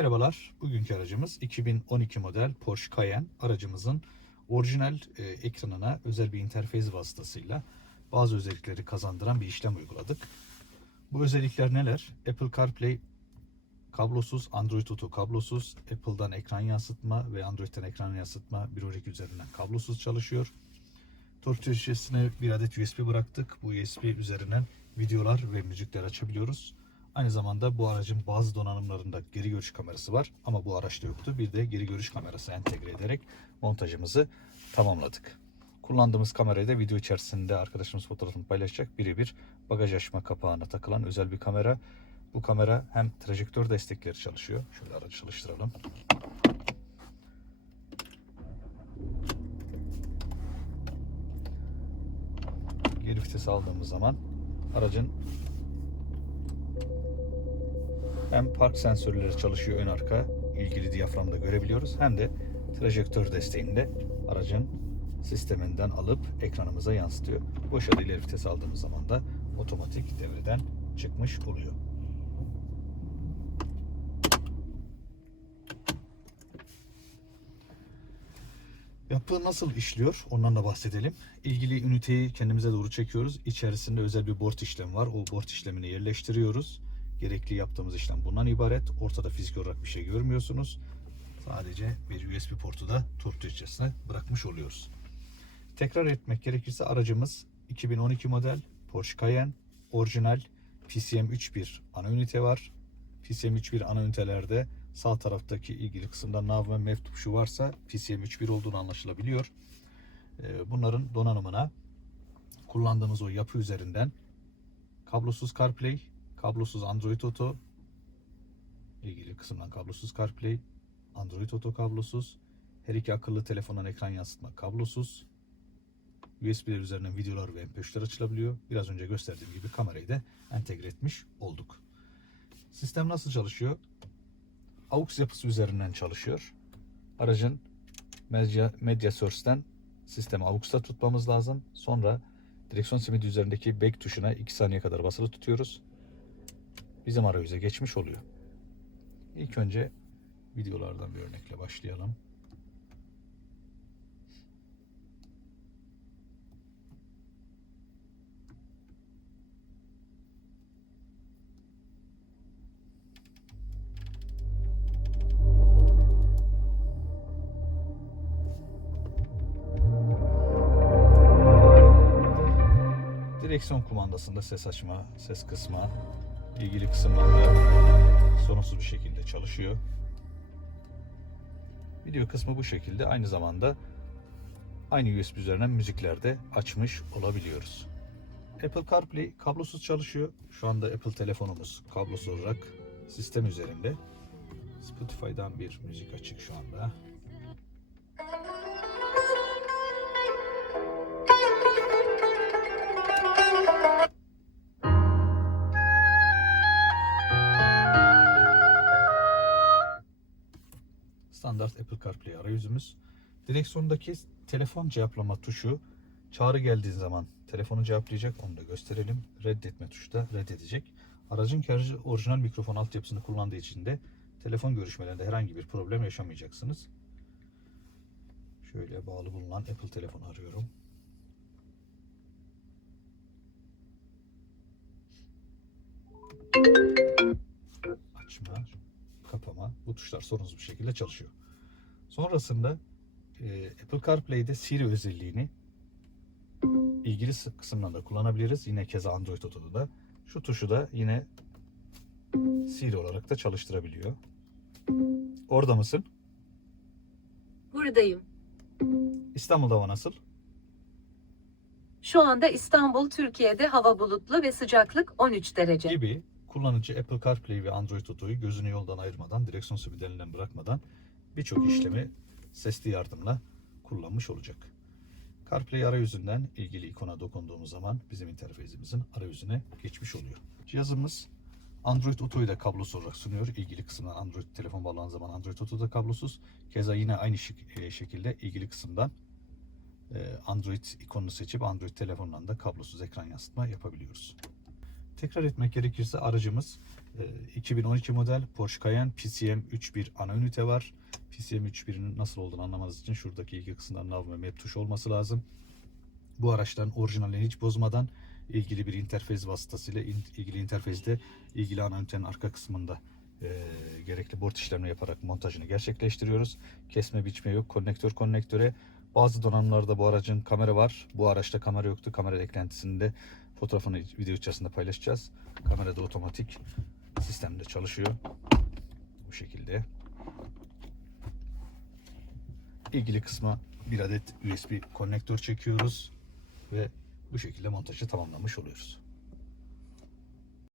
Merhabalar. Bugünkü aracımız 2012 model Porsche Cayenne. Aracımızın orijinal e, ekranına özel bir interfez vasıtasıyla bazı özellikleri kazandıran bir işlem uyguladık. Bu özellikler neler? Apple CarPlay kablosuz, Android Auto kablosuz, Apple'dan ekran yansıtma ve Android'den ekran yansıtma Birorik üzerinden kablosuz çalışıyor. Torpido şişesine bir adet USB bıraktık. Bu USB üzerinden videolar ve müzikler açabiliyoruz. Aynı zamanda bu aracın bazı donanımlarında geri görüş kamerası var ama bu araçta yoktu. Bir de geri görüş kamerası entegre ederek montajımızı tamamladık. Kullandığımız kamerayı da video içerisinde arkadaşımız fotoğrafını paylaşacak. Birebir bagaj açma kapağına takılan özel bir kamera. Bu kamera hem trajektör destekleri çalışıyor. Şöyle aracı çalıştıralım. Geri vites aldığımız zaman aracın hem park sensörleri çalışıyor ön arka ilgili diyaframda görebiliyoruz hem de trajektör desteğini de aracın sisteminden alıp ekranımıza yansıtıyor. Bu aşağıda ileri vites aldığımız zaman da otomatik devreden çıkmış oluyor. Yapı nasıl işliyor? Ondan da bahsedelim. İlgili üniteyi kendimize doğru çekiyoruz. İçerisinde özel bir board işlemi var. O board işlemini yerleştiriyoruz. Gerekli yaptığımız işlem bundan ibaret. Ortada fizik olarak bir şey görmüyorsunuz. Sadece bir USB portu da torpido içerisine bırakmış oluyoruz. Tekrar etmek gerekirse aracımız 2012 model Porsche Cayenne orijinal PCM 3.1 ana ünite var. PCM 3.1 ana ünitelerde sağ taraftaki ilgili kısımda nav ve mev tuşu varsa PCM 3.1 olduğunu anlaşılabiliyor. Ee, Bunların donanımına kullandığımız o yapı üzerinden kablosuz CarPlay, kablosuz Android Auto, ilgili kısımdan kablosuz CarPlay, Android Auto kablosuz, her iki akıllı telefondan ekran yansıtma kablosuz, USB'ler üzerinden videolar ve MP3'ler açılabiliyor. Biraz önce gösterdiğim gibi kamerayı da entegre etmiş olduk. Sistem nasıl çalışıyor? AUX yapısı üzerinden çalışıyor. Aracın medya, medya source'ten sistemi AUX'ta tutmamız lazım. Sonra direksiyon simidi üzerindeki back tuşuna 2 saniye kadar basılı tutuyoruz. Bizim arayüze geçmiş oluyor. İlk önce videolardan bir örnekle başlayalım. Direksiyon kumandasında ses açma, ses kısma, ilgili kısımlarda sorunsuz bir şekilde çalışıyor. Video kısmı bu şekilde. Aynı zamanda aynı USB üzerinden müziklerde açmış olabiliyoruz. Apple CarPlay kablosuz çalışıyor. Şu anda Apple telefonumuz kablosuz olarak sistem üzerinde. Spotify'dan bir müzik açık şu anda. Standart Apple CarPlay arayüzümüz. Direksiyondaki telefon cevaplama tuşu çağrı geldiği zaman telefonu cevaplayacak. Onu da gösterelim. Reddetme tuşu da reddedecek. Aracın kendi orijinal mikrofon altyapısını kullandığı için de telefon görüşmelerinde herhangi bir problem yaşamayacaksınız. Şöyle bağlı bulunan Apple telefonu arıyorum. Açma, kapama bu tuşlar sorunsuz bir şekilde çalışıyor. Sonrasında e, Apple CarPlay'de Siri özelliğini ilgili sı- kısımdan da kullanabiliriz. Yine keza Android Auto'da da. Şu tuşu da yine Siri olarak da çalıştırabiliyor. Orada mısın? Buradayım. İstanbul'da hava nasıl? Şu anda İstanbul, Türkiye'de hava bulutlu ve sıcaklık 13 derece. gibi kullanıcı Apple CarPlay ve Android Auto'yu gözünü yoldan ayırmadan, direksiyon sürücülerinden bırakmadan birçok işlemi sesli yardımla kullanmış olacak. CarPlay arayüzünden ilgili ikona dokunduğumuz zaman bizim interfezimizin arayüzüne geçmiş oluyor. Cihazımız Android Auto'yu da kablosuz olarak sunuyor. İlgili kısımdan Android telefon bağlanan zaman Android Auto da kablosuz. Keza yine aynı e, şekilde ilgili kısımdan e, Android ikonunu seçip Android telefonundan da kablosuz ekran yansıtma yapabiliyoruz. Tekrar etmek gerekirse aracımız Ee, 2012 model Porsche Cayenne PCM 3.1 ana ünite var. PCM 3.1'in nasıl olduğunu anlamanız için şuradaki iki kısımda nav ve map tuşu olması lazım. Bu araçtan orijinalini hiç bozmadan ilgili bir interfez vasıtasıyla ilgili interfezde ilgili ana ünitenin arka kısmında e, gerekli board işlemini yaparak montajını gerçekleştiriyoruz. Kesme biçme yok. Konnektör konnektöre. Bazı donanımlarda bu aracın kamera var. Bu araçta kamera yoktu. Kamera eklentisinde fotoğrafını video içerisinde paylaşacağız. Kamera da otomatik sistemde çalışıyor. Bu şekilde. İlgili kısma bir adet USB konnektör çekiyoruz ve bu şekilde montajı tamamlamış oluyoruz.